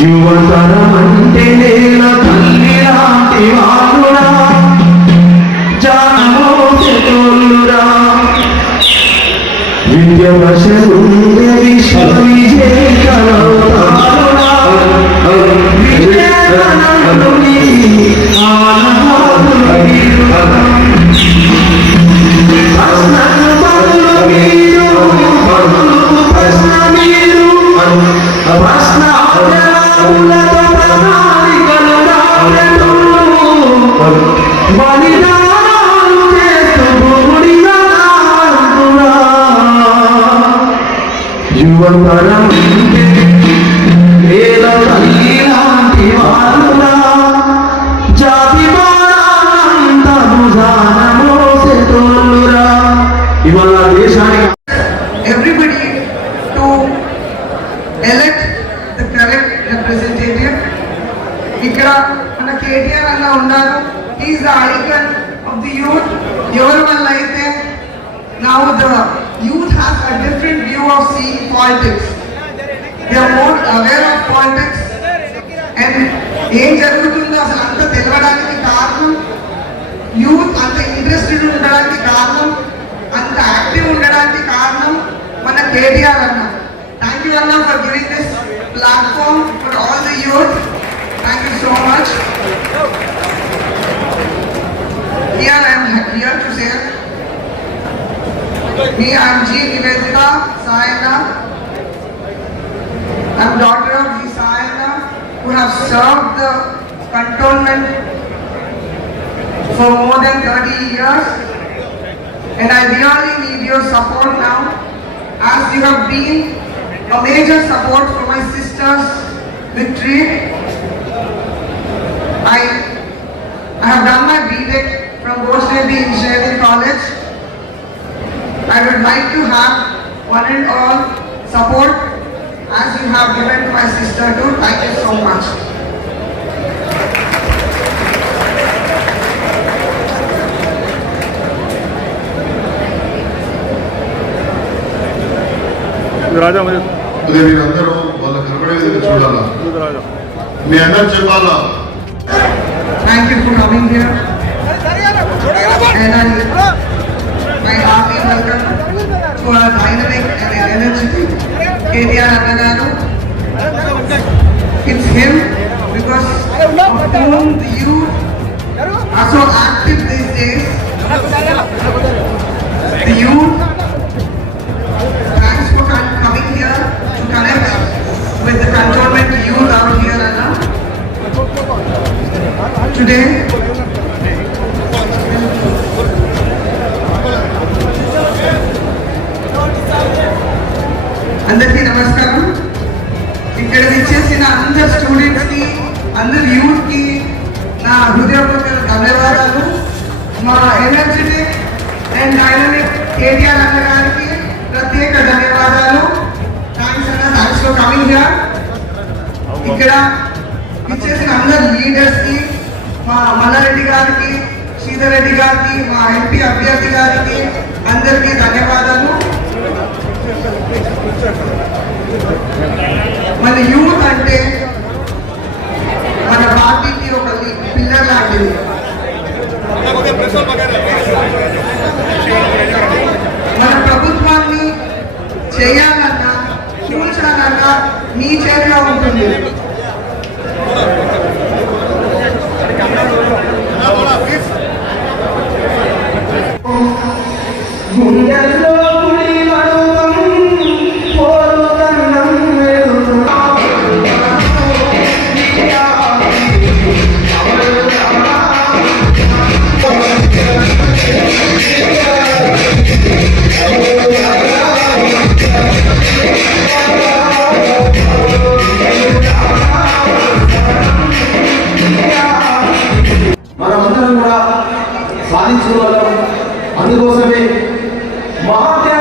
యువతరమంటే నేల తల్లి లాంటి వారురా జానమోసేటోళ్ళురా విద్య వశలుండే విశ్వ విజేతలవుతారురా విజయనందుని ఆనవాదులురా యువతరం వేద తల్లి లాంటి వారురా జాతి బాలంత భుజాన మోసేటోళ్ళురా ఇవాళ దేశానికి everybody to elect the correct representative. ఇక్కడ మన కేటీఆర్ అన్న ఉన్నారు. he is the icon of the youth. ఎవరి వల్ల అయితే now the youth has a different view of seeing politics. They are more aware of politics and ఏం జరుగుతుందో అసలు అంత తెలవడానికి కారణం యూత్ అంత ఇంట్రెస్టెడ్ ఉండడానికి కారణం అంత యాక్టివ్ ఉండడానికి కారణం మన కేటీఆర్ అన్న. థ్యాంక్ యూ అన్న for giving this platform for all the youth. Thank you so much. Here I am here to say me, I am G. Nivedita Sayana. I am daughter of G. Sayana who have served the cantonment for more than 30 years. And I really need your support now, as you have been a major support for my sister's victory. I have done my B.Tech from Boston Engineering College. I would like to have one and all support as you have given to my sister too. Thank you so much. రాజా మరి అదే మీరందరూ వాళ్ళ కనబడే విధంగా చూడాలా మీ అందరూ చెప్పాలా. Thank you for coming here. And my hearty welcome to our dynamic and energetic KTR Annagaru. It's him because of whom the youth are so active these days. The youth, thanks for coming here to connect with the cantonment youth out here, Anna. Today, అందరికీ నమస్కారం. ఇక్కడ విచ్చేసిన అందరు స్టూడెంట్స్ కి అందరు యూత్ కి నా హృదయపూర్వక ధన్యవాదాలు. మా ఎనర్జెటిక్ అండ్ డైనమిక్ కేటీఆర్ అన్న గారికి ప్రత్యేక ధన్యవాదాలు. థ్యాంక్స్ అన్న, థ్యాంక్స్ ఫర్ కమింగ్ హియర్. ఇక్కడ విచ్చేసిన అందరు లీడర్స్ కి, మా మల్లారెడ్డి గారికి, శ్రీధర్ రెడ్డి గారికి, మా ఎంపీ అభ్యర్థి గారికి అందరికీ ధన్యవాదాలు. మన యూత్ అంటే మన పార్టీకి ఒక పిల్లర్ లాంటిది. మన ప్రభుత్వాన్ని చేయాలన్నా కూల్చాలన్నా మీ చేతిలో ఉంటుంది. మనమందరం కూడా సాధించుకోగలం. అందుకోసమే మహాత్యా